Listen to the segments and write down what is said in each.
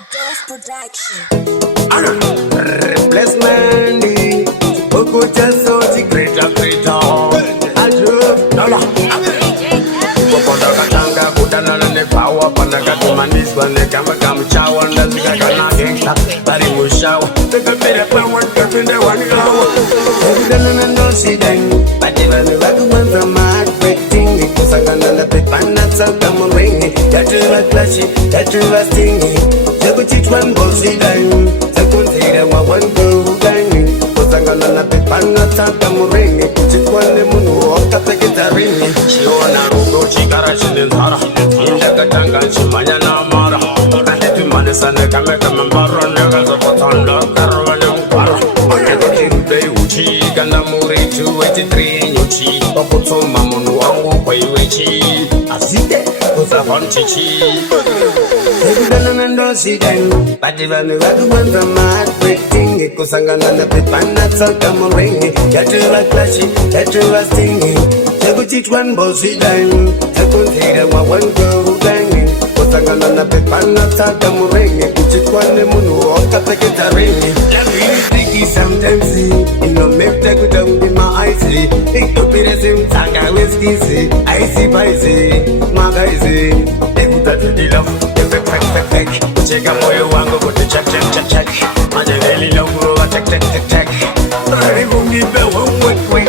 Adolph-Production. Beezman-B, Chipoko ChaSauro, greater. Power, Panagaman's when they come chow and the gangsta, but it was shower. Take a bit of power, cut in the 1 hour. And don't see them, but even the recommend from my breaking it was a gun and a bit and that's a come ring. That you are clashing, that you are stinging. They would teach one bossy dime. They could say that one go dining. Was a gun and a bit and that's a come ring. Put it one the moon walk up the guitar ring. She on a road, she got a shit in Hara. Katanga chimanya na mara ande tumane sana kama mbaro nyaga za patanda karwana mpara ande timbe uchi kana muri 283 nyuchi okutoma munu wangu kwa iwechi asite kuzavanchichi ekudana nando siden badivane waduwanza mat breaking ikusangana na pipana tsaka moringi yatula clashi yatula stingi One bossy dime, Takunzira, one girl dangling. Potangana na pepana, Takamuring, put it one the moon walk up the guitaring. Let me sticky sometimes, in no make that good down in my eyes. It could be the same tanga whiskey, icy bicy, my guys, they would have to deal off the pack. Check out where you want to go to check. My daily love, check. I won't give a quick.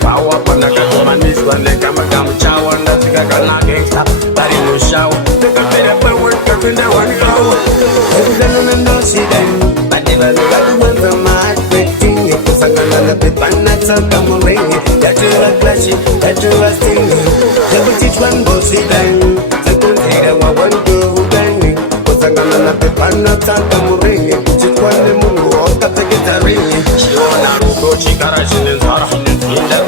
Power, Panagaman's when they come chow and the gangsta, but it was shower. Take a bit of power, cut in the 1 hour. And don't see them, but they were the one from my breaking. It was a gun and a bit and that's a come ring. That you are clashing, that you are stinging. They would teach one bossy dime. They could say that one go banging. Was a gun and a bit and that's a come ring. Put it one the moon walk up the guitar ring. She on a road, she got a shit in Hara.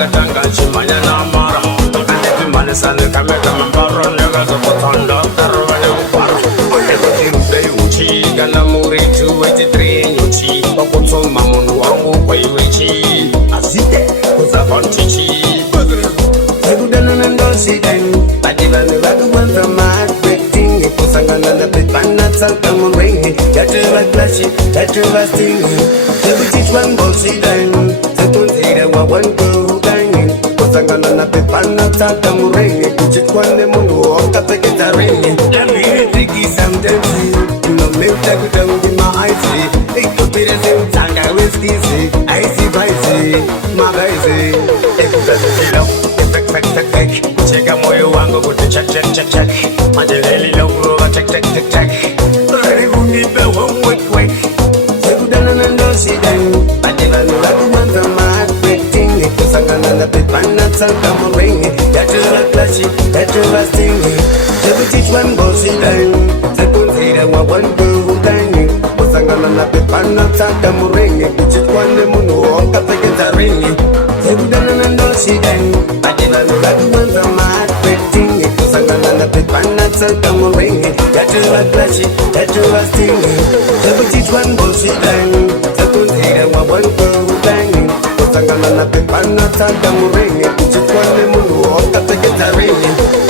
Katanga chimanya na mara ande tumane sana kama mbaro nyaga za patanda karwana mpara ande timbe uchi kana muri 283 nyuchi okutoma munu wangu kwa iwechi asite kuzavanchichi ekudana nando siden badivane waduwanza mat breaking ikusangana na pipana tsaka moringi yatula clashi yatula stingi they would teach one bossy dime sekunzira wa one go Sangana na pepana taka murengi kuchikwane mungu walk the guitaring. Let me tricky sometimes no make that good down in my eyes. It could be the same tanga whiskey, icy bicy, my guys. It doesn't love, effect. Check out more you want go to check. My daily love, check. I won't give a quick. Sekudana nando see them, but they don't know the mad breaking. Sangana na pepana tsaka moringi yatula clashi yatula stingi they would teach one bossy dime sekunzira wa one go dining Sangana na pepana tsaka moringi kuchikwane munu walk up the guitaring sekudana nando see them adina nula duwanza mat breaking Sangana na pepana tsaka moringi yatula clashi yatula stingi they would teach one bossy dime sekunzira wa one go dining Sangana na pepana tsaka moringi kuchikwane munu walk up the guitaring